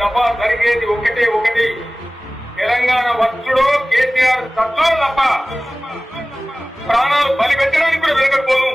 దఫా జరిగేది ఒకటే ఒకటి. తెలంగాణ వచ్చుడో కేసీఆర్ సత్లో తప్ప ప్రాణాలు బలి పెట్టడానికి కూడా వెనకపోను.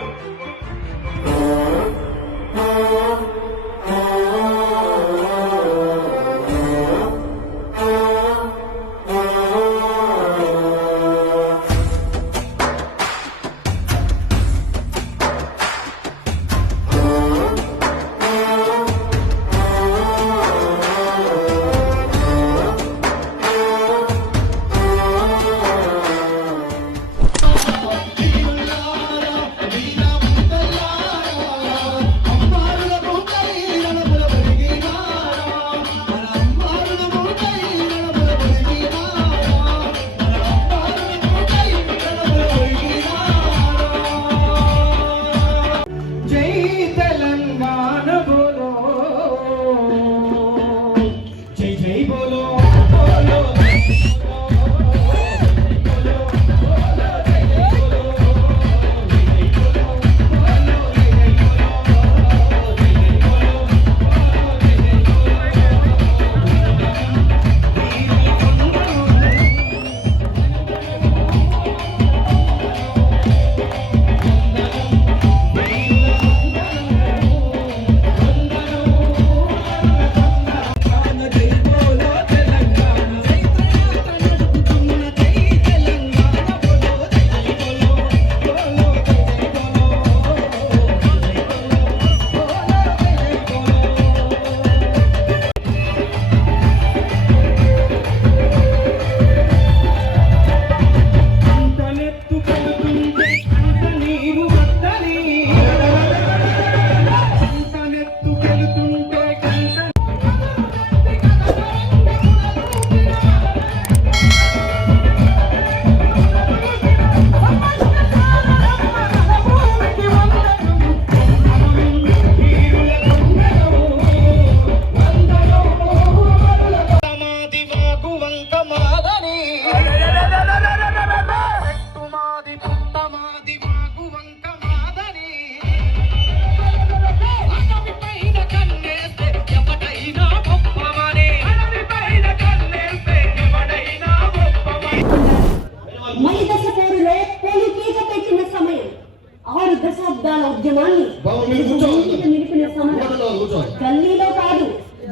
గల్లీలో కాదు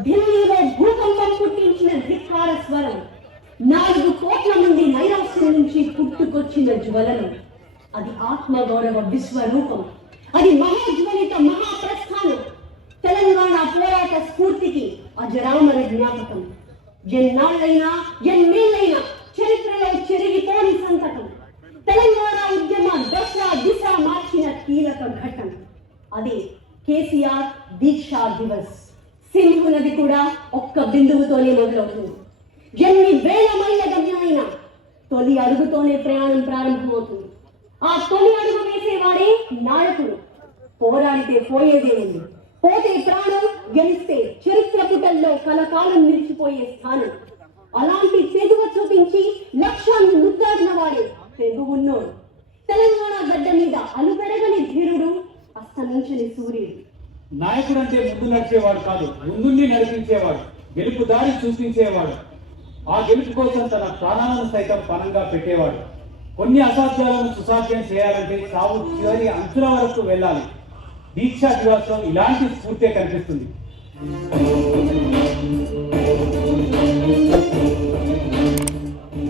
ఢిల్లీలో భూకంపం పుట్టించిన ధిక్కార స్వరం, 4 కోట్ల మంది నైరాశ్యం నుంచి పుట్టుకొచ్చిన జ్వలనం. అది ఆత్మగౌరవ విశ్వరూపం, అది మహోజ్వలిత మహాప్రస్థానం. తెలంగాణ పోరాట స్ఫూర్తికి అజరామర జ్ఞాపకం. ఎన్నాళ్ళైనా ఎన్నేళ్ళైనా చరిత్రలో చెరిగిపోని సంతకం. తెలంగాణ ఉద్యమ దశ దిశ మార్చిన కీలక ఘట్టం అదే కేసీఆర్ దీక్షా దివస్. సింధు నది కూడా ఒక్క బిందువుతోనే మొదలవుతుంది. ఎన్ని వేల మైళ్ళ గమ్యమైనా తొలి అడుగుతోనే ప్రయాణం ప్రారంభమవుతుంది. ఆ తొలి అడుగు వేసేవాడే నాయకుడు. పోరాడితే పోయేదే ఉంది, పోతే ప్రాణం, గెలిస్తే చరిత్ర పుటల్లో కలకాలం నిలిచిపోయే స్థానం. అలాంటి తెగువ చూపించి లక్ష్యాన్ని ముద్దాడిన వాడే తెగువున్నోడు. తెలంగాణ గడ్డ మీద అలుపెరగని ధీరుడు, అస్తమించని సూర్యుడు. నాయకుడు అంటే ముందు నడిచేవాడు కాదు, ముందుండి నడిపించేవాడు, గెలుపు దారి చూపించేవాడు. ఆ గెలుపు కోసం తన ప్రాణాలను సైతం పణంగా పెట్టేవాడు. కొన్ని అసాధ్యాలను సుసాధ్యం చేయాలంటే సాగు చివరి అంచుల వరకు వెళ్ళాలి. దీక్షా దివాసం ఇలాంటి స్ఫూర్తే కనిపిస్తుంది.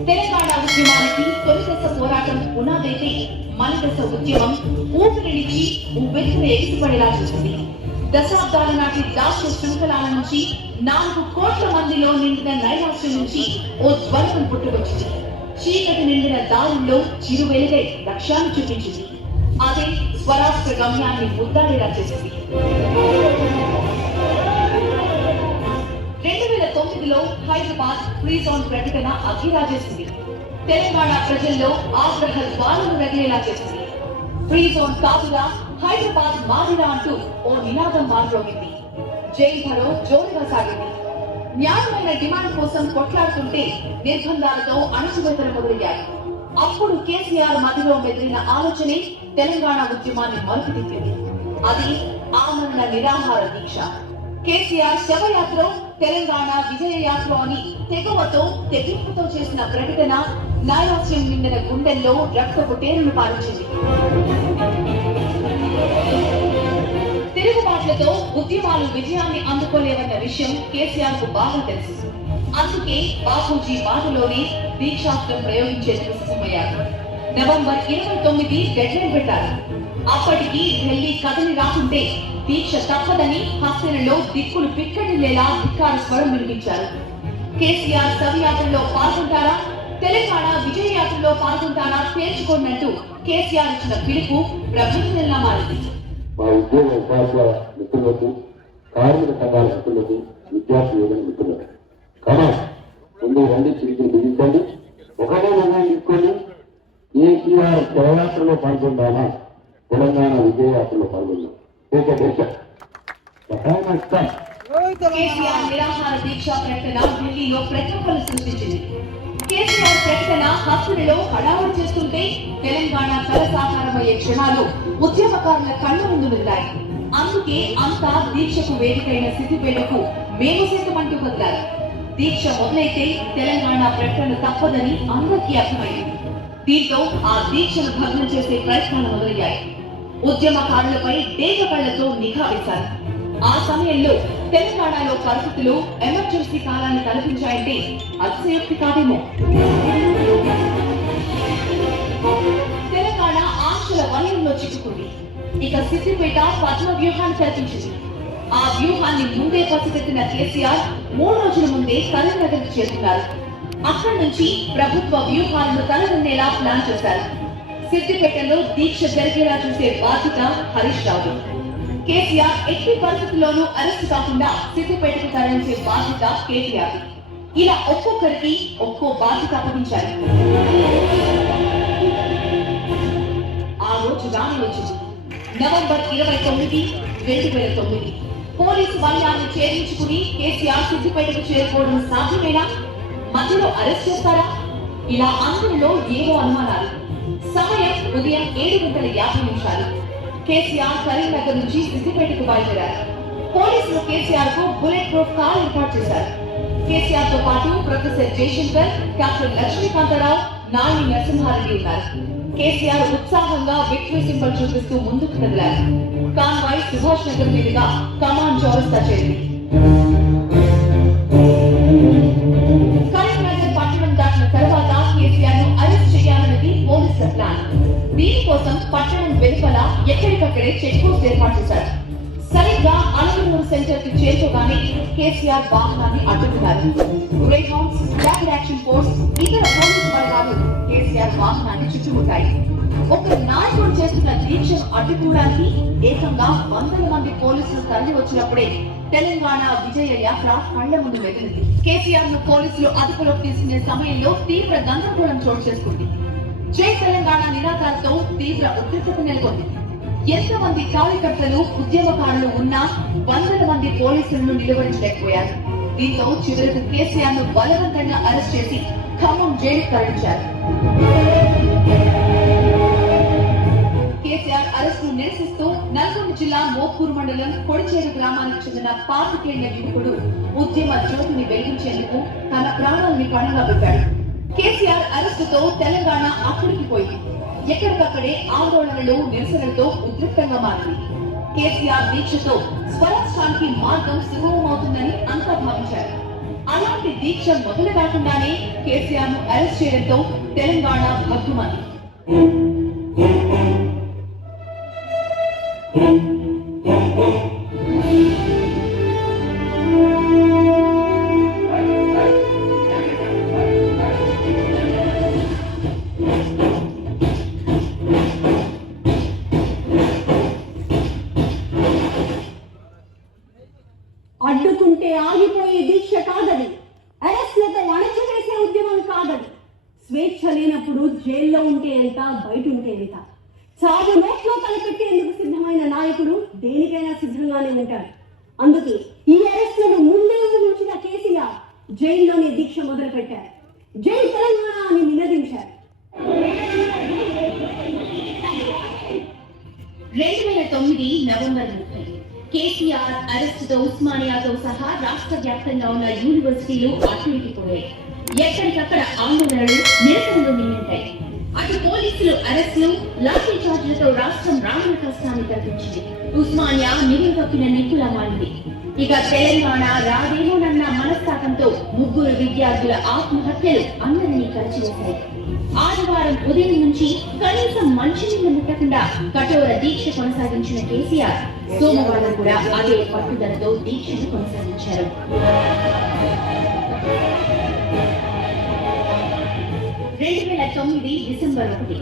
తెలంగాణ ఉద్యమానికి తొలి దశ పోరాటం పునాదైతే మన దశ ఉద్యమం ఊపిరినిచ్చి ఉవ్వెత్తున ఎగిసిపడేలా చూసింది. దశాబ్దాల నాటి దాస్య శృంఖలాల నుంచి 4 కోట్ల మందిలో నిండిన నైరాశ్యం నుంచి ఓ జ్వలనం పుట్టుకొచ్చింది. చీకటి నిండిన దారుల్లో చిరు వెలుగై లక్ష్యాన్ని చూపించింది. అదే స్వరాష్ట్ర గమ్యాన్ని ముద్దాడేలా చేసింది. 2009లో హైదరాబాద్ ఫ్రీ జోన్ ప్రకటన అఖిరాజేసింది. తెలంగాణ ప్రజల్లో ఆగ్రహ జ్వాలను రగిలేలా చేసింది. ఫ్రీ జోన్ కాదుగా హైదరాబాద్ మాదిరా అంటూ ఓ నినాదం మారుమోగింది. జై భరో జోరుగా సాగింది. న్యాయమైన డిమాండ్ కోసం కొట్లాడుతుంటే నిర్బంధాలతో అణచివేతలు మొదలయ్యాయి. అప్పుడు కేసీఆర్ మధ్యలో మెదిలిన ఆలోచనే తెలంగాణ ఉద్యమాన్ని మలుపుతిప్పింది. అది ఆమరణ నిరాహార దీక్ష. కేసీఆర్ శవయాత్ర తెలంగాణ విజయ యాత్ర అని తెగువతో తెగింపుతో చేసిన ప్రకటన నైరాశ్యం నిండిన గుండెల్లో రక్తపు టేరును పారించింది. తిరుగుబాట్లతో ఉద్యమాలు విజయాన్ని అందుకోలేవన్న విషయం కేసీఆర్ కు బాగా తెలుసు. అందుకే బాపూజీ బాటలోనే దీక్షాస్త్రం ప్రయోగించేందుకు సిద్ధమయ్యారు. నవంబర్ 29 డెడ్లైన్ పెట్టారు. అప్పటికి ఢిల్లీ కథని రాకుంటే దీక్ష తప్పదని హస్తెనలో దిక్కులు పిక్కటిల్లేలా ధిక్కార స్వరం వినిపించారు. కేసీఆర్ శవయాత్రలో పాల్గొంటారా, తెలంగాణ విజయ యాత్రలో పాల్గొంటారా తేల్చుకోనంటూ కేసీఆర్ ఇచ్చిన పిలుపు ప్రపంచంలా మారింది. మా ఉద్యోగ ఉపాధ్యాయ మిత్రులకు, కార్మిక సంఘాల మిత్రులకు, విద్యార్థి యువత మిత్రులకు కానీ ముందు రండి చిరికి బిగించండి. ఒకటే నిర్ణయం తీసుకొని కేసీఆర్ శవయాత్రలో పాల్గొందామా, తెలంగాణ విజయ యాత్రలో పాల్గొందాం. కేసీఆర్ నిరాహార దీక్ష ప్రకటన ఢిల్లీలో ప్రకంపనలు సృష్టించింది. కేసీఆర్ ప్రకటన హక్కులలో హడావుడి చేస్తుంటే తెలంగాణ కలసాకారమయ్యే క్షణాలు ఉద్యమకారుల కళ్ళ ముందు మెదిలాయి. అందుకే అంతా దీక్షకు వేదికైన సిద్దిపేటకు మేము సిద్ధమంటూ వదిలారు. దీక్ష మొదలైతే తెలంగాణ ప్రకటన తప్పదని అందరికీ అర్థమైంది. దీంతో ఆ దీక్షను భగ్నం చేసే ప్రయత్నాలు మొదలయ్యాయి. ఉద్యమకారులపై డేగ కళ్లతో నిఘా వేశారు. ఆ సమయంలో తెలంగాణలో పరిస్థితులు ఎమర్జెన్సీ కాలాన్ని కల్పించాయంటే అతిశయోక్తి కాదేమో. తెలంగాణ ఆంక్షల వలయంలో చిక్కుకుంది. ఇక సిద్దిపేట పద్మ వ్యూహాన్ని కల్పించింది. ఆ వ్యూహాన్ని ముందే పసిగట్టిన కేసీఆర్ 3 రోజుల ముందే కరీంనగర్ చేరుకున్నారు. అక్కడి నుంచి ప్రభుత్వ వ్యూహాలను తలదన్నేలా ప్లాన్ చేశారు. సిద్దిపేటలో దీక్ష జరిగేలా చూసే బాధ్యత హరీష్ రావు. కేసీఆర్ ఎట్టి పరిస్థితుల్లోనూ అరెస్ట్ కాకుండా సిద్దిపేటకు తరలించే బాధ్యత కేటీఆర్. ఇలా ఒక్కొక్కరికి ఒక్కో బాధ్యత అప్పగించారు. ఆ రోజు రాని వచ్చింది నవంబర్ 29, 2009. పోలీసు బలయాన్ని చేరించుకుని కేసీఆర్ సిద్దిపేటకు చేరుకోవడం సాధ్యమేనా? మధ్యలో అరెస్ట్ చేస్తారా? ఇలా అందరిలో ఏవో అనుమానాలు. సమయం ఉదయం 7:50. కేసీఆర్ కరీంనగర్ నుంచి సిద్దిపేటకు బయలుదేరారు. పోలీసులు కేసీఆర్ కు బుల్లెట్ ప్రూఫ్ కార్ ఏర్పాటు చేశారు. కేసీఆర్ తో పాటు ప్రొఫెసర్ జయశంకర్, డాక్టర్ లక్ష్మీకాంతరావు, నాని నరసింహారెడ్డి ఉన్నారు. కేసీఆర్ ఉత్సాహంగా విక్టరీ సింబల్ చూపిస్తూ ముందుకు కదిలారు. కాన్వాయ్ సుభాష్ నగర్ మీదుగా కమాన్ చౌరస్తా చేరింది. కరీంనగర్ పట్టణం దాటిన తర్వాత కేసీఆర్ ను అరెస్ట్ చేయాలన్నది పోలీసుల ప్లాన్. దీనికోసం పట్టణం వెలుపల ఎక్కడికక్కడే చెక్ పోస్ట్ ఏర్పాటు చేశారు. సరిగ్గా అనంతపూర్ సెంటర్ కి చేరుకోగానే కేసీఆర్ వాహనాన్ని అడ్డుకున్నారు. Great hounds, rapid action force, ఇతర పోలీసు బలగాలు కేసీఆర్ వాహనాన్ని చుట్టుముట్టాయి. ఒక నాయకుడు చేస్తున్న దీక్షను అడ్డుకోవడానికి ఏకంగా 100 మంది పోలీసులు తరలి వచ్చినప్పుడే తెలంగాణ విజయ యాత్ర కళ్ల ముందు మెదిలింది. కేసీఆర్ ను పోలీసులు అదుపులోకి తీసుకునే సమయంలో తీవ్ర గందరగోళం చోటు చేసుకుంది. జై తెలంగాణ నినాదాలతో తీవ్ర ఉద్రిక్తత నెలకొంది. ఎంతమంది కార్యకర్తలు, ఉద్యమకారులు ఉన్నా 100 మంది పోలీసులను నిలువరించలేకపోయారు. దీంతో చివరకు కేసీఆర్ ను బలవంతంగా అరెస్ట్ చేసి ఖమ్మం జైలుకు తరలించారు. కేసీఆర్ అరెస్ట్ ను నిరసిస్తూ నల్గొండ జిల్లా మోపూర్ మండలం కొడిచేరు గ్రామానికి చెందిన 25 ఏళ్ల యువకుడు ఉద్యమ జ్యోతిని వెలిగించేందుకు తన ప్రాణాన్ని పణంగా పెట్టాడు. కేసీఆర్ అరెస్టుతో తెలంగాణ అక్కడికి పోయింది. ఎక్కడికక్కడే ఆందోళనలు, నిరసనలతో ఉద్రిక్తంగా మారింది. కేసీఆర్ దీక్షతో స్వరాష్ట్రానికి మార్గం సుగమమవుతుందని అంతా భావించారు. అలాంటి దీక్ష మొదలు కాకుండానే కేసీఆర్ ను అరెస్ట్ చేయడంతో తెలంగాణ భగ్గుమంది. అడ్డుకుంటే ఆగిపోయే దీక్ష కాదది, అరెస్ట్లతో అణచివేసే ఉద్యమం కాదది. స్వేచ్ఛ లేనప్పుడు జైల్లో ఉంటే ఎంత, బయట ఉంటే ఎంత. చావు నోట్లో తలపెట్టేందుకు సిద్ధమైన నాయకుడు దేనికైనా సిద్ధంగానే ఉంటాడు. అందుకే ఈ అరెస్టులను ముందే ఊహించిన కేసీఆర్ జైల్లోనే దీక్ష మొదలు పెట్టారు. జై తెలంగాణ అని నినదించారు. 2009 నవంబర్ 30 కేసీఆర్ అరెస్టుతో ఉస్మానియాతో సహా రాష్ట్ర వ్యాప్తంగా ఉన్న యూనివర్సిటీలు అట్టుడికిపోయాయి. ఎక్కడికక్కడ ఆందోళనలు, నిరసనలు నిండుంటాయి. అటు పోలీసులు అరెస్టులు, లాఠీ చార్జీలతో రాష్ట్రం రానున్న కష్టాన్ని కల్పించింది. ఉస్మానియా నిలువెత్తిన నిప్పులా మారింది. ఇక తెలంగాణ రాదేమోనన్న మనస్తాపంతో 3 విద్యార్థుల ఆత్మహత్యలు అందరినీ కలిసివేశాయి. ఆదివారం ఉదయం నుంచి కనీసం మంచినీళ్లు ముట్టకుండా కఠోర దీక్ష కొనసాగించిన కేసీఆర్ సోమవారం కూడా అదే పట్టుదలతో దీక్షను కొనసాగించారు. 2009 డిసెంబర్ 1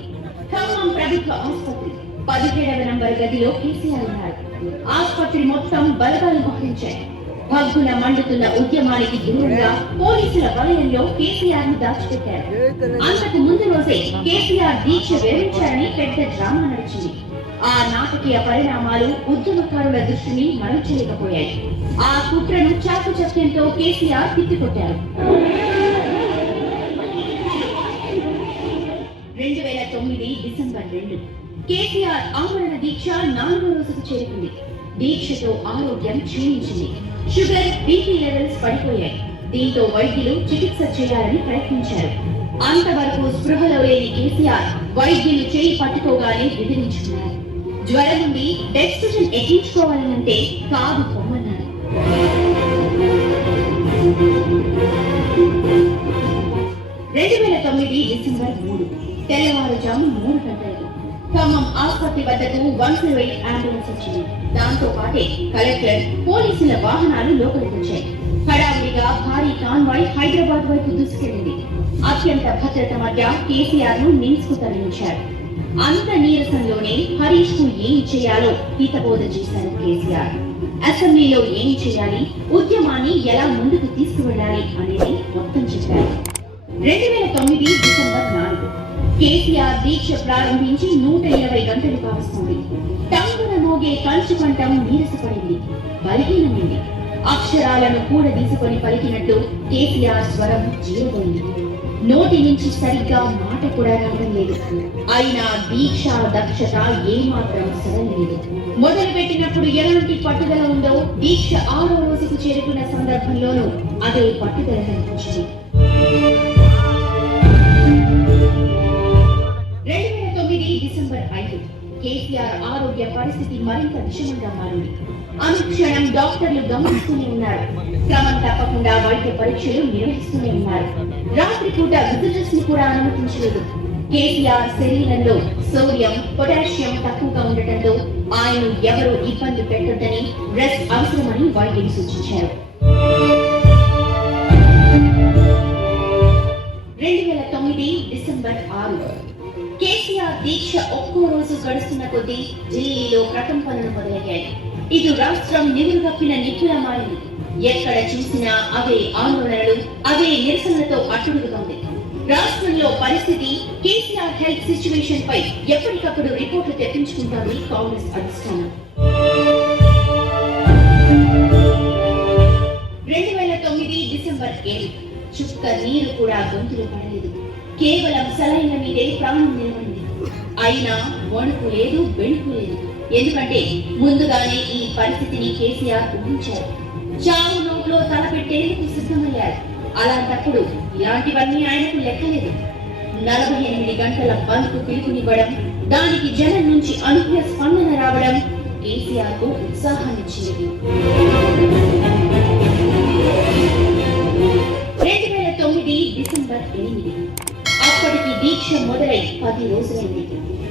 ఖమ్మం ప్రభుత్వ ఆసుపత్రి 17వ నంబర్ గదిలో కేసీఆర్ ఉన్నారు. ఆసుపత్రి మొత్తం బలగాలు మోహరించాయి. భగ్గున మండుతున్న ఉద్యమానికి దూరంగా పోలీసుల వలయంలో కేసీఆర్ ను దాచిపెట్టారు. అంతకు ముందు రోజే కేసీఆర్ దీక్ష వివరించారని పెద్ద డ్రామా నడిచింది. ఆ నాటకీయ పరిణామాలు ఉద్యమకారుల దృష్టిని మరల్చలేకపోయాయి. ఆ కుట్రను చాకుచక్యంతో కేసీఆర్ తిప్పికొట్టారు. 2009 డిసెంబర్ 2 కేసీఆర్ ఆమరణ దీక్ష 4వ రోజుకు చేరుకుంది. దీక్షతో ఆరోగ్యం క్షీణించింది. షుగర్, బీపీ లెవెల్స్ పడిపోయాయి. దీంతో వైద్యులు చికిత్స చేయాలని ప్రయత్నించారు. అంతవరకు స్పృహలో లేని కేసీఆర్ వైద్యులు చేయి పట్టుకోగానే విదిలించుకున్నారు. జ్వరం నుండి డెక్స్ట్రోజన్ ఎక్కించుకోవాలనంటే కాదు పొమ్మన్నారు. 2009 డిసెంబర్ 3 తెల్లవారుజాము 3 గంటలకు ఖమ్మం ఆసుపత్రి వద్దకు 108 అంబులెన్స్ వచ్చింది. దాంతో పాటే కలెక్టర్, పోలీసుల వాహనాలు లోపలికి వచ్చాయి. హడావుడిగా భారీ కాన్వాయ్ హైదరాబాద్ వైపు దూసుకెళ్లింది. అత్యంత భద్రత మధ్య కేసీఆర్ ను నిమ్స్ కు తరలించారు. అంత నీరసంలోనే హరీష్ కు ఏం చేయాలో హితబోధ చేశారు కేసీఆర్. అసెంబ్లీలో ఏం చేయాలి, ఉద్యమాన్ని ఎలా ముందుకు తీసుకువెళ్లాలి అనేది మొత్తం చెప్పారు. 2009 డిసెంబర్ 4 కేసీఆర్ దీక్ష ప్రారంభించి 120 గంటలు కావస్తుంది. టంగున మోగే కంచు కంఠం నీరసపడింది, బలహీనమైంది. అక్షరాలను కూడదీసుకొని పలికినట్టు కేసీఆర్ స్వరం జీరబోయింది. నోటి నుంచి సరిగ్గా మాట కూడా రావడం లేదు. అయినా దీక్ష దక్షత ఏమాత్రం సరలేదు. మొదలు పెట్టినప్పుడు ఎలాంటి పట్టుదల ఉందో దీక్ష 6వ రోజుకు చేరుకున్న సందర్భంలోనూ అదే పట్టుదల కనిపించింది. 2009 డిసెంబర్ 5 కేసీఆర్ ఆరోగ్య పరిస్థితి మరింత విషమంగా మారింది. అనుక్షణం డాక్టర్లు గమనిస్తూనే ఉన్నారు. క్రమం తప్పకుండా వైద్య పరీక్షలు నిర్వహిస్తూనే ఉన్నారు. రాత్రిపూట విజిటర్స్ ని కూడా అనుమతించలేదు. కేసీఆర్ శరీరంలో సోడియం, పొటాషియం తక్కువగా ఉండటంతో ఆయన ఎవరూ ఇబ్బంది పెట్టొద్దని, రెస్ట్ అవసరమని వైద్యులు సూచించారు. 2009 డిసెంబర్ 6 కేసీఆర్ దీక్ష ఒక్కో రోజు గడుస్తున్న కొద్దీ ఢిల్లీలో ప్రకంపనలు మొదలయ్యాయి. ఇటు రాష్ట్రం నివురుగప్పిన నిప్పులా మారింది. ఎక్కడ చూసినా అవే ఆందోళనలు, అవే నిరసనలతో అట్టుడుగుతోంది. రాష్ట్రంలో పరిస్థితి, కేసీఆర్ హెల్త్ సిచ్యువేషన్ పై ఎప్పటికప్పుడు రిపోర్టులు తెప్పించుకుంటోంది కాంగ్రెస్ అధిష్టానం. 2009 డిసెంబర్ 7 చుక్క నీరు కూడా గొంతులు పడలేదు. కేవలం సలైన్ల మీదే ప్రాణం నిలబడింది. అయినా వణుకు లేదు, బెణుకు లేదు. ఎందుకంటే ముందుగానే ఈ పరిస్థితిని కేసీఆర్ ఊహించారు. చావు నోట్లో తలపెట్టేందుకు సిద్ధమయ్యారు. అలాంటప్పుడు ఇలాంటివన్నీ ఆయనకు లెక్కలేదు. 48 గంటల బంద్కు పిలుపునివ్వడం, దానికి జనం నుంచి అనూహ్య స్పందన రావడం కేసీఆర్ కు ఉత్సాహాన్నిచ్చింది. 2009 డిసెంబర్ 8 అప్పటికి దీక్ష మొదలై 10 రోజులైంది.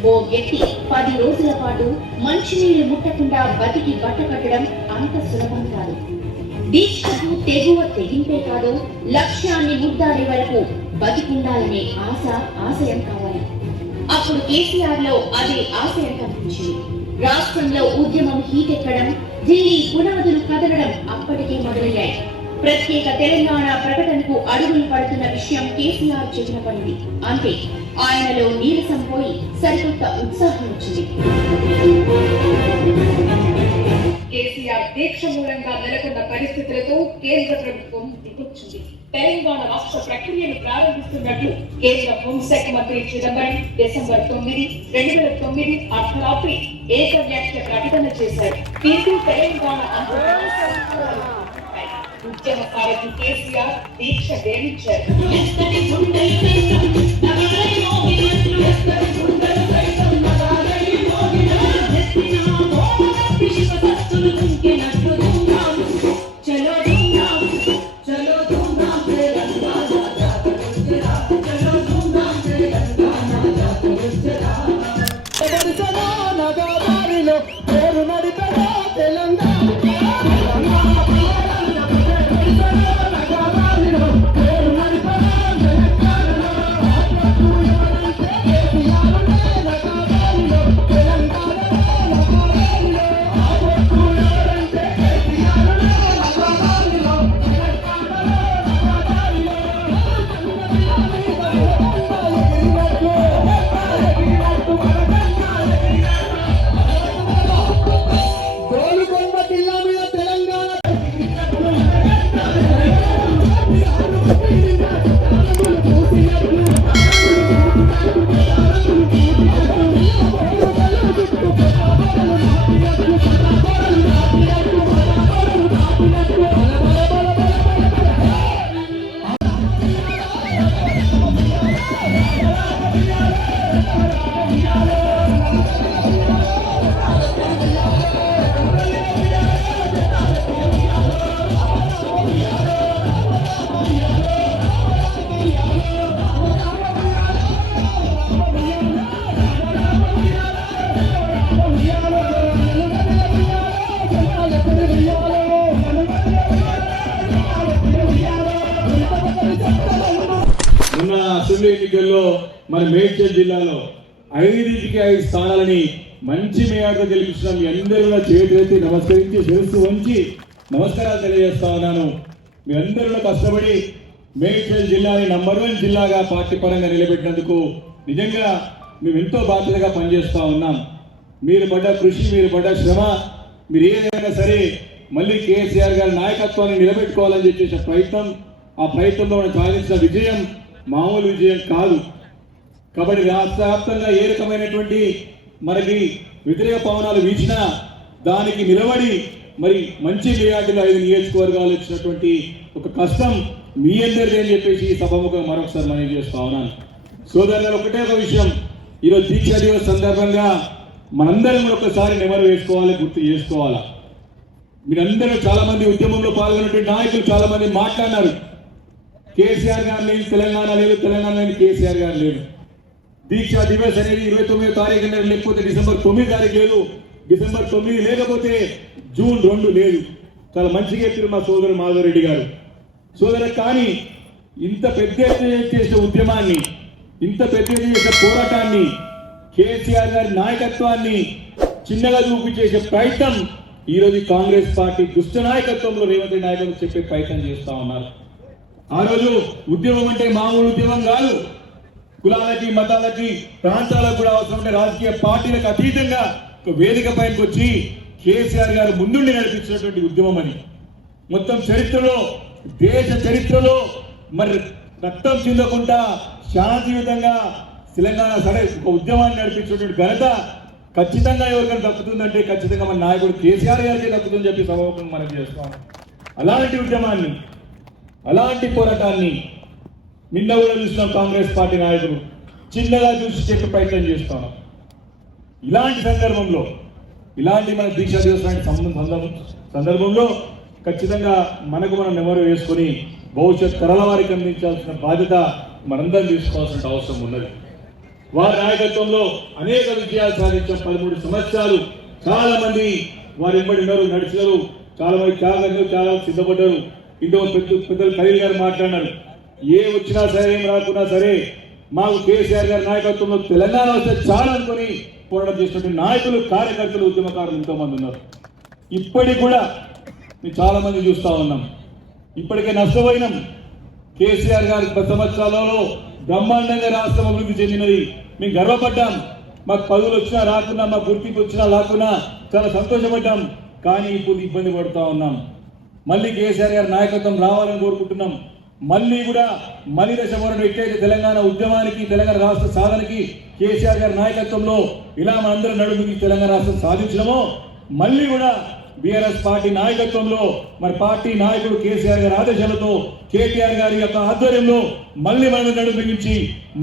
ఓ వ్యక్తి 10 రోజుల పాటు మంచినీళ్లు ముట్టకుండా బతికి బట్టకట్టడం అంత సులభం కాదు. దీక్షకు తెగువ తెగింపే కాదు, లక్ష్యాన్ని ముద్దాడే వరకు బతికుండాలనే ఆశయం కావాలి. అప్పుడు కేసీఆర్ లో అదే ఆశయం కనిపించింది. రాష్ట్రంలో ఉద్యమం హీటెక్కడం, ఢిల్లీ పునాదులు కదలడం అప్పటికే మొదలయ్యాయి. ప్రత్యేక తెలంగాణ ప్రకటనకు అడుగులు పడుతున్న విషయం కేసీఆర్ చెవిన పడింది. అంతే, ఆయనలో నీరసం పోయి సరికొత్త ఉత్సాహం వచ్చింది. కేసీఆర్ దీక్ష మూలంగా నెలకొన్న పరిస్థితులతో కేంద్ర ప్రభుత్వం దిగొచ్చింది. తెలంగాణ రాష్ట్ర ప్రక్రియను ప్రారంభిస్తున్నట్లు కేంద్ర హోంశాఖ మంత్రి చిదంబరం డిసెంబర్ 9, 2009 అర్ధరాత్రి ఏకవ్యాఖ్య ప్రకటన చేశారు. దీనికి తెలంగాణ ఉద్యమ సారథి కేసీఆర్ దీక్ష వేయించారు. మొన్న అసెంబ్లీ ఎన్నికల్లో మన మేడ్చల్ జిల్లాలో 5కి 5 స్థానాలని మంచి మేయర్గా గెలిపించిన మీ అందరూ కూడా చేతులెత్తి నమస్కరించి శిరస్సు వంచి నమస్కారాలు తెలియజేస్తా ఉన్నాను. మీ అందరూ కష్టపడి మేడ్చల్ జిల్లాని నంబర్ 1 జిల్లాగా పార్టీ పరంగా నిలబెట్టినందుకు నిజంగా మేము ఎంతో బాధ్యతగా పనిచేస్తా ఉన్నాం. మీరు పడ్డ కృషి, మీరు పడ్డ శ్రమ, మీరు ఏదైనా సరే మళ్ళీ కేసీఆర్ గారి నాయకత్వాన్ని నిలబెట్టుకోవాలని చెప్పేసి ప్రయత్నం, ఆ ప్రయత్నంలో మనం సాధించిన విజయం మామూలు విజయం కాదు. కాబట్టి రాష్ట్ర వ్యాప్తంగా ఏ రకమైనటువంటి మనకి వ్యతిరేక పవనాలు వీచినా దానికి నిలబడి మరి మంచి మెజార్టీలో 5 నియోజకవర్గాలు ఇచ్చినటువంటి ఒక కష్టం మీ అందరిది అని చెప్పేసి ఈ సభముఖంగా మరొకసారి మనం చేస్తా ఉన్నాను. సోదరులు, ఒకటే ఒక విషయం, ఈరోజు దీక్షా దివస్ సందర్భంగా మనందరం ఒకసారి నెమరు వేసుకోవాలి, గుర్తు చేసుకోవాలా. మీరందరూ చాలా మంది ఉద్యమంలో పాల్గొన్నటువంటి నాయకులు చాలా మంది మాట్లాడినారు. కేసీఆర్ గారు లేదు, తెలంగాణ లేదు, తెలంగాణ లేదు, కేసీఆర్ గారు లేదు. దీక్షా దివస్ అనేది 29వ తారీఖు లేకపోతే డిసెంబర్ 9 తారీఖు లేదు, డిసెంబర్ 9 లేకపోతే జూన్ 2 లేదు. చాలా మంచిగా చెప్పారు మా సోదరు మాధవరెడ్డి గారు. సోదరు, కానీ ఇంత పెద్ద ఎత్తున చేసే ఉద్యమాన్ని, ఇంత పెద్ద ఎత్తున చేసే పోరాటాన్ని, కేసీఆర్ గారి నాయకత్వాన్ని చిన్నగా చూపి చేసే ప్రయత్నం ఈరోజు కాంగ్రెస్ పార్టీ దుష్ట నాయకత్వంలో రేవంత్ రెడ్డి నాయకులు చెప్పే ప్రయత్నం చేస్తా ఉన్నారు. ఆ రోజు ఉద్యమం అంటే మామూలు ఉద్యమం కాదు. కులాలకి, మతాలకి, ప్రాంతాలకు కూడా అవసరం రాజకీయ పార్టీలకు అతీతంగా ఒక వేదిక పైకి వచ్చి కేసీఆర్ గారు ముందుండి నడిపించినటువంటి ఉద్యమం అని మొత్తం చరిత్రలో, దేశ చరిత్రలో మరి రక్తం చిందకుండా శాంతియుతంగా తెలంగాణ సరే ఒక ఉద్యమాన్ని నడిపించినటువంటి ఘనత ఖచ్చితంగా ఎవరికైనా దక్కుతుందంటే ఖచ్చితంగా మన నాయకుడు కేసీఆర్ గారికి దక్కుతుందని చెప్పి సభాముఖంగా మనం చేస్తాం. అలాంటి ఉద్యమాన్ని, అలాంటి పోరాటాన్ని నిన్న కూడా చూసిన కాంగ్రెస్ పార్టీ నాయకులు చిన్నగా చూసి చెప్పే ప్రయత్నం చేస్తాను. ఇలాంటి సందర్భంలో, ఇలాంటి మన దీక్షా దివసానికి సందర్భంలో ఖచ్చితంగా మనకు మనం నెమరు వేసుకొని భవిష్యత్ తరాల వారికి అందించాల్సిన బాధ్యత మనందరం తీసుకోవాల్సిన అవసరం ఉన్నది. వారి నాయకత్వంలో అనేక విజయాలు సాధించిన 13 సంవత్సరాలు చాలా మంది వారి వెంబడి ఉన్నారు, నడిచినారు, చాలా మంది త్యాగాలు, చాలా సిద్ధపడ్డారు. ఇంట్లో పెద్దలు ఖలీల్ గారు మాట్లాడినారు, ఏ వచ్చినా సరే ఏం రాకున్నా సరే మాకు కేసీఆర్ గారి నాయకత్వంలో తెలంగాణ వస్తే చాలా అనుకుని పోరాటం చేసినటువంటి నాయకులు, కార్యకర్తలు, ఉద్యమకారులు ఎంతో మంది ఉన్నారు. ఇప్పటికి కూడా మేము చాలా మంది చూస్తా ఉన్నాం. ఇప్పటికే నష్టపోయినాం. కేసీఆర్ గారి 10 సంవత్సరాలలో బ్రహ్మాండంగా రాష్ట్రం అభివృద్ధి చెందినది. మేము గర్వపడ్డాం. మాకు పదవులు వచ్చినా రాకున్నా, మాకు గుర్తింపు వచ్చినా రాకున్నా చాలా సంతోషపడ్డాం. కానీ ఇప్పుడు ఇబ్బంది పడుతూ ఉన్నాం. మళ్ళీ కేసీఆర్ గారి నాయకత్వం రావాలని కోరుకుంటున్నాం. మళ్ళీ కూడా మలి దశ వరకు ఎట్లయితే తెలంగాణ ఉద్యమానికి తెలంగాణ రాష్ట్ర సాధనకి కేసీఆర్ గారి నాయకత్వంలో ఇలా మనందరం నడుముకి తెలంగాణ రాష్ట్రం సాధించడమో మళ్ళీ కూడా బీఆర్ఎస్ పార్టీ నాయకత్వంలో మరి పార్టీ నాయకుడు కేసీఆర్ గారి ఆదేశాలతో కేటీఆర్ గారి యొక్క ఆధ్వర్యంలో మళ్ళీ మనం నడుమించి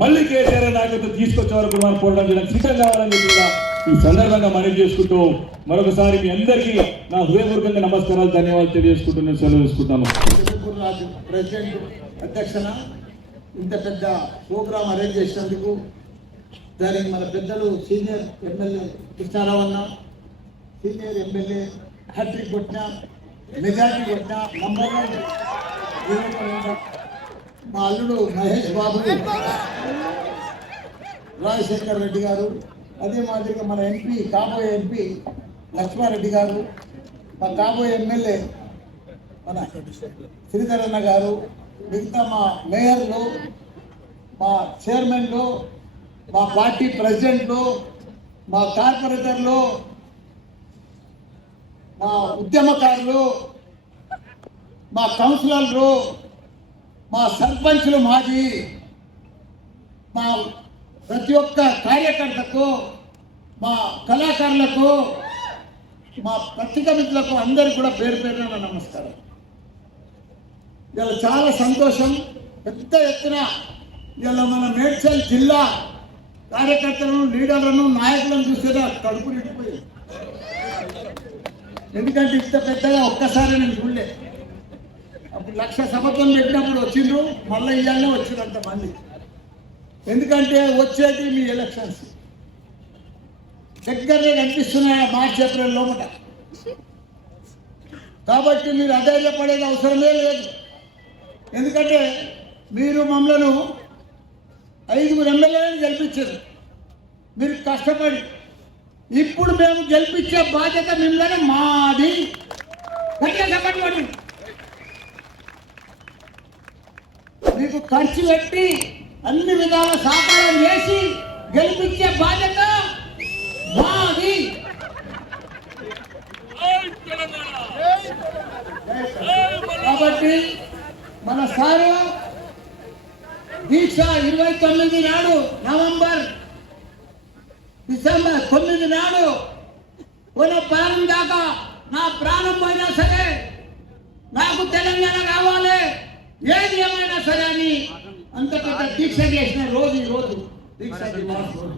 మళ్ళీ కేసీఆర్ నాయకత్వం తీసుకొచ్చే వరకు మనం పోరాటం చేయడానికి సిద్ధం కావాలని కూడా ఈ సందర్భంగా మనవి చేసుకుంటూ మరొకసారి మీ అందరికీ నా హృదయపూర్వకంగా నమస్కారాలు ధన్యవాదాలు తెలియజేసుకుంటూ సెలవు తీసుకుంటాను. రాజు ప్రెసిడెంట్ అధ్యక్షన ఇంత పెద్ద ప్రోగ్రాం అరేంజ్ చేసినందుకు దానికి మన పెద్దలు సీనియర్ ఎమ్మెల్యే కృష్ణారావు అన్న, సీనియర్ ఎమ్మెల్యే హ్యాట్రిక్ కొట్టిన, మెజార్టీ కొట్టిన, నంబర్ 1 మా అల్లుడు మహేష్ బాబు, రాజశేఖర్ రెడ్డి గారు, అదే మాదిరిగా మన ఎంపీ కాబోయే ఎంపీ లక్ష్మారెడ్డి గారు, మా కాబోయే ఎమ్మెల్యే మన శ్రీధరన్న గారు, మిగతా మా మేయర్లు, మా చైర్మన్లు, మా పార్టీ ప్రెసిడెంట్లు, మా కార్పొరేటర్లు, మా ఉద్యమకారులు, మా కౌన్సిలర్లు, మా సర్పంచులు, మాజీ మా ప్రతి ఒక్క కార్యకర్తకు, మా కళాకారులకు, మా పత్రికా మిత్రులకు అందరికీ కూడా పేరు పేరున నమస్కారం. ఇలా చాలా సంతోషం. పెద్ద ఎత్తున ఇలా మన మేడ్చల్ జిల్లా కార్యకర్తలను, లీడర్లను, నాయకులను చూస్తే కడుపు నిండిపోయింది. ఎందుకంటే ఇంత పెద్దగా ఒక్కసారి నేను చూడలే. అప్పుడు 1,00,000 సభత్వం పెట్టినప్పుడు వచ్చిండ్రు, మళ్ళీ ఇవాళనే వచ్చిండ్రు అంతమంది. ఎందుకంటే వచ్చేది మీ ఎలక్షన్స్ దగ్గరనే కనిపిస్తున్నాయి మార్చి ఏప్రిల్ లోపల. కాబట్టి మీరు అధైర్యపడేది అవసరమే లేదు. ఎందుకంటే మీరు మమ్మల్ని 5 ఎమ్మెల్యేలను గెలిపించారు మీరు కష్టపడి. ఇప్పుడు మేము గెలిపించే బాధ్యత మిమ్మల్ని మాది. కష్టపడి మీకు ఖర్చు పెట్టి అన్ని విధాల సహకారం చేసి గెలిపించే బాధ్యత మాది. కాబట్టి మన సారు దీక్ష 29 నాడు డిసెంబర్ 9 నాడు ప్రాణం దాకా నా ప్రాణం పోయినా సరే నాకు తెలంగాణ కావాలి, ఏది ఏమైనా సరే అని అంత పెద్ద దీక్ష చేసిన రోజు ఈ రోజు దీక్ష దివాస్ రోజు.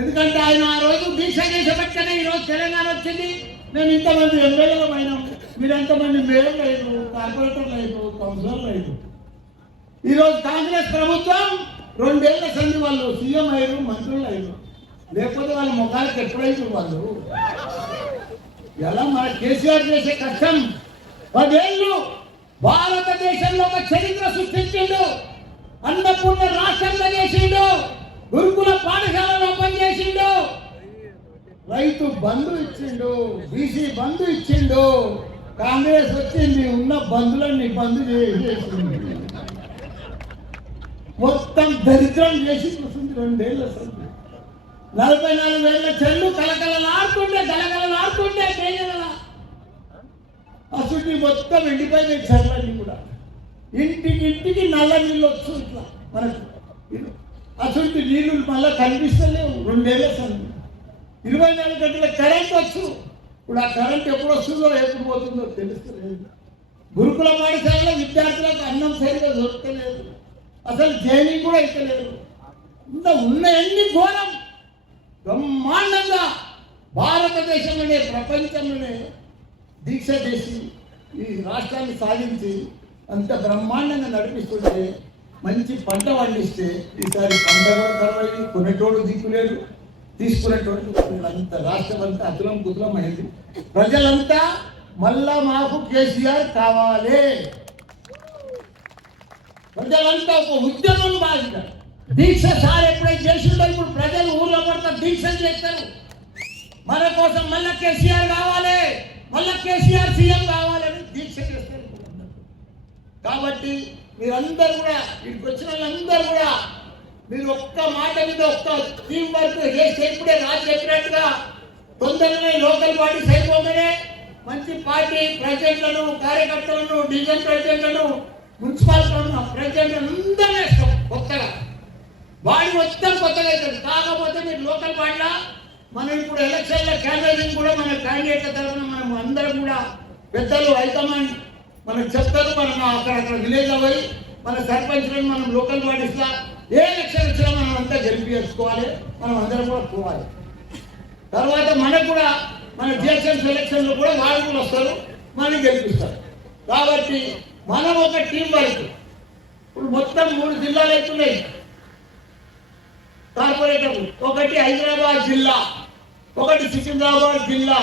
ఎందుకంటే ఆయన ఆ రోజు దీక్ష చేసేపట్టుకనే ఈరోజు తెలంగాణ వచ్చింది. మేము ఇంతమంది ఎమ్మెల్యేలు అయినాం, మీరు ఎంతమంది మేయర్ లేదు, కార్పొరేటర్ లేదు, కౌన్సిలర్ లేదు. ఈరోజు కాంగ్రెస్ ప్రభుత్వం 2 ఏళ్ల సంది వాళ్ళు సీఎం అయ్యారు, మంత్రులు అయ్యారు. లేకపోతే వాళ్ళ ముఖాలకు ఎప్పుడైతే వాళ్ళు ఎలా మన కేసీఆర్ చేసే కష్టం 10 ఏళ్ళు భారతదేశంలో ఒక చరిత్ర సృష్టించిండు. అన్నపూర్ణ రాష్ట్రంగా చేసిండు, గురుకుల పాఠశాలలో పనిచేసిండు, రైతు బంధు ఇచ్చిండు, బీసీ బంధు ఇచ్చిండు. కాంగ్రెస్ వచ్చింది, ఉన్న బంధులన్నీ బంధు చేసింది, మొత్తం దరిద్రం చేసి కూర్చుంది. 2 ఏళ్ళ 44 ఏళ్ళ చెల్లు కలకలలాడుతుంటే అసలు మొత్తం ఎండిపోయినాయి చెర్లన్నీ కూడా. ఇంటికి నల్ల నీళ్ళు వచ్చు ఇట్లా మనకు. అసలు నీళ్ళు మళ్ళీ కనిపిస్తలేవు. 2 ఏళ్ళ సంది 24 గంటల కరెంట్ వచ్చు. ఇప్పుడు ఆ కరెంట్ ఎప్పుడు వస్తుందో ఎప్పుడు పోతుందో తెలుస్తలేదు. గురుకుల పాఠశాలలో విద్యార్థులకు అన్నం సరిగ్గా దొరకలేదు, అసలు జైనింగ్ కూడా ఇక్కలేదు. ఇంత ఉన్న ఎన్ని ఘోరం బ్రహ్మాండంగా భారతదేశంలోనే ప్రపంచంలోనే దీక్ష చేసి ఈ రాష్ట్రాన్ని సాధించి అంత బ్రహ్మాండంగా నడిపిస్తుంటే, మంచి పంట పండిస్తే ఈసారి పంట కూడా కరవైంది, కొనేటోడు దిక్కులేదు, తీసుకునేటోడు. అంత రాష్ట్రం అంతా అతులం కుతులం అయింది. ప్రజలంతా మళ్ళా మాకు కేసీఆర్ కావాలి, ప్రజలంతా ఒక ఉద్యమం బాధ్యత. దీక్ష సార్ ఎప్పుడైతే చేసిండో ఇప్పుడు ప్రజలు ఊర్లో పడతా దీక్షలు చేస్తారు. మన కోసం మళ్ళా కేసీఆర్ కావాలి, మళ్ళా కేసీఆర్ సీఎం కావాలని దీక్ష చేస్తారు. కాబట్టి మీరందరూ కూడా ఇక్కడికి వచ్చిన వాళ్ళందరూ కూడా మీరు ఒక్క మాట మీద ఒక్క టీం వర్క్ చేస్తే ఇప్పుడే రాజు చెప్పినట్టుగా తొందరనే లోకల్ బాడీస్ అయిపోగానే మంచి పార్టీ ప్రెసిడెంట్లను, కార్యకర్తలను, డివిజన్ ప్రెసిడెంట్లను, మున్సిపల్ మన ప్రెసిడెంట్ అందరూ వేస్తాం కొత్తగా, బాడీ మొత్తం కొత్తగా అవుతుంది. కాకపోతే మీరు లోకల్ బాడీలా మనం ఇప్పుడు ఎలక్షన్ల క్యాండిడేట్ కూడా మన క్యాండిడేట్ల తరఫున మనం అందరం కూడా పెద్దలు హైకమాండ్ మనకు చెప్తారు. మనం అక్కడక్కడ విలేజ్ పోయి మన సర్పంచ్లను మనం లోకల్ బాడీస్లా ఏ ఎలక్షన్ వచ్చినా మనం అంతా గెలిపించుకోవాలి, మనం అందరం కూడా పోవాలి. తర్వాత మనకు కూడా మన జిహెచ్ఎంసీ సెలక్షన్లో కూడా వాళ్ళు కూడా వస్తారు, మనం గెలిపిస్తారు. కాబట్టి మనం ఒక టీం వర్క్. ఇప్పుడు మొత్తం 3 జిల్లాలు అవుతున్నాయి కార్పొరేటర్. ఒకటి హైదరాబాద్ జిల్లా, ఒకటి సికింద్రాబాద్ జిల్లా,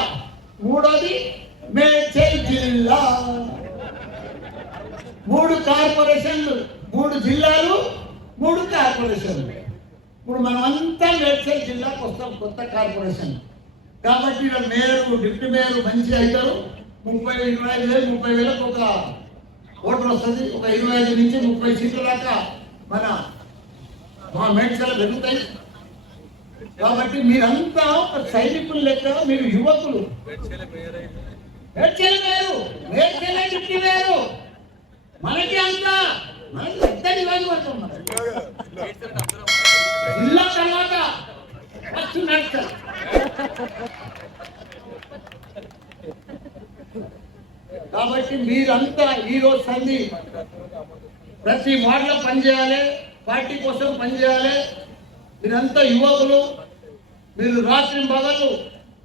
మూడోది మేడ్చల్ జిల్లా. 3 కార్పొరేషన్లు, 3 జిల్లాలు, 3 కార్పొరేషన్లు. ఇప్పుడు మనం అంతా మేడ్చల్ జిల్లాకు వస్తాం, కొత్త కార్పొరేషన్. కాబట్టి ఇక్కడ మేయర్, డిప్యూటీ మేయర్ మంచి అవుతారు. 30-25 వేలు, 30 వేలకు ఒక ఓటర్ వస్తుంది. ఒక 25 నుంచి 30 సీట్ల దాకా మా మేడ్చల్ పెరుగుతాయి. కాబట్టి మీరంతా ఒక సైనికులు లెక్క, మీరు యువకులు. Medchal mayor, Medchal deputy mayor మనకి అంతా మనకి పెద్ద నియోజకవర్గం. జిల్లా తర్వాత ఫస్ట్ మేడ్చల్. కాబట్టి మీరంతా ఈరోజు సంధి ప్రతి వార్డులో పనిచేయాలి, పార్టీ కోసం పనిచేయాలి. మీరంతా యువకులు, మీరు రాత్రి పగలు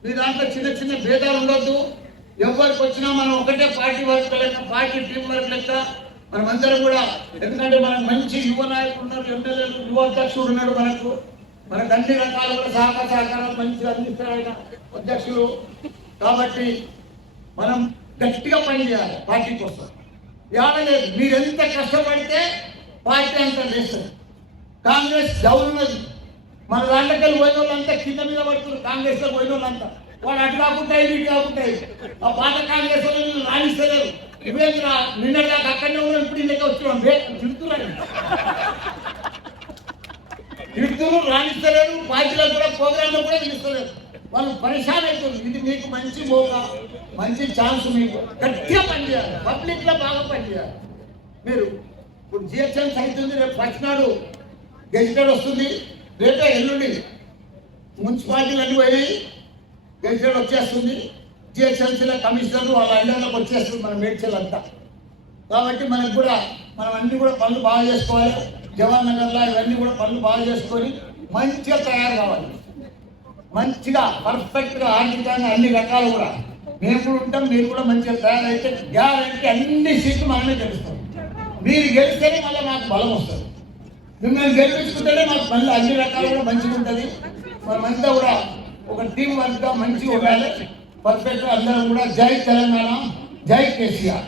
మీ దాంట్లో చిన్న చిన్న భేదాలు ఉండొద్దు. ఎవరికి వచ్చినా మనం ఒకటే పార్టీ వర్క్ లెక్క, పార్టీ టీం వర్క్ లెక్క మనం అందరం కూడా. ఎందుకంటే మనకు మంచి యువ నాయకులు ఉన్నారు, ఎమ్మెల్యేలు, యువ అధ్యక్షుడు ఉన్నాడు. మనకు అన్ని రకాలు కూడా సహకారాలు మంచిగా అందిస్తారు ఆయన అధ్యక్షులు. కాబట్టి మనం గట్టిగా పనిచేయాలి పార్టీ కోసం. ఏడలేదు, మీరు ఎంత కష్టపడితే పార్టీ అంతా చేస్తుంది. కాంగ్రెస్ డౌన్ ఉన్నది, మన దాంట్లోకి పోయిన వాళ్ళంతా కింద మీద పడుతున్నారు. కాంగ్రెస్ లో పోయిన వాళ్ళంతా వాడు అటు కాకుంటాయి, ఇటు కాకుంటాయి. ఆ పాత కాంగ్రెస్ వాళ్ళు రాణిస్తలేరు. ఇవేంద్ర నిన్నటిదాకా అక్కడనే ఉన్నాం, ఇప్పుడు ఇందుకే వచ్చినాం. తిడుతున్నారు, రాణిస్తలేరు. పార్టీలో కూడా ప్రోగ్రాంలో కూడా పిలుస్తలేరు. వాళ్ళు పరిశాన్ అవుతుంది. ఇది మీకు మంచి మోకా, మంచి ఛాన్స్. మీకు గట్టిగా పనిచేయాలి, పబ్లిక్ లో బాగా పనిచేయాలి. మీరు ఇప్పుడు జిహెచ్ఎంసీ అవుతుంది, రేపు ఫస్ట్ నాడు గెజిటెడ్ వస్తుంది, రేపే ఎల్లుండి మున్సిపాలిటీలు అన్ని పోయి గెజిటెడ్ వచ్చేస్తుంది. జిహెచ్ఎంసీలో కమిషనర్లు వాళ్ళ అండర్లోకి వచ్చేస్తుంది మన మేడ్చల్ అంతా. కాబట్టి మనకు కూడా మనం అన్ని కూడా పనులు బాగా చేసుకోవాలి. జవహర్ నగర్లో ఇవన్నీ కూడా పనులు బాగా చేసుకొని మంచిగా తయారు కావాలి. మంచిగా పర్ఫెక్ట్గా ఆర్థికంగా అన్ని రకాలు కూడా మేము కూడా ఉంటాం. మీరు కూడా మంచిగా తయారైతే గ్యారంటీ అన్ని సీట్లు మనమే గెలుస్తాం. మీరు గెలిస్తేనే మళ్ళీ మాకు బలం వస్తుంది. మిమ్మల్ని గెలిపించుకుంటేనే మాకు మళ్ళీ అన్ని రకాలు కూడా మంచిగా ఉంటుంది. మనమంతా కూడా ఒక టీం వర్క్గా మంచిగా ఉండాలి. పర్ఫెక్ట్గా అందరం కూడా జై తెలంగాణ, జై కేసీఆర్.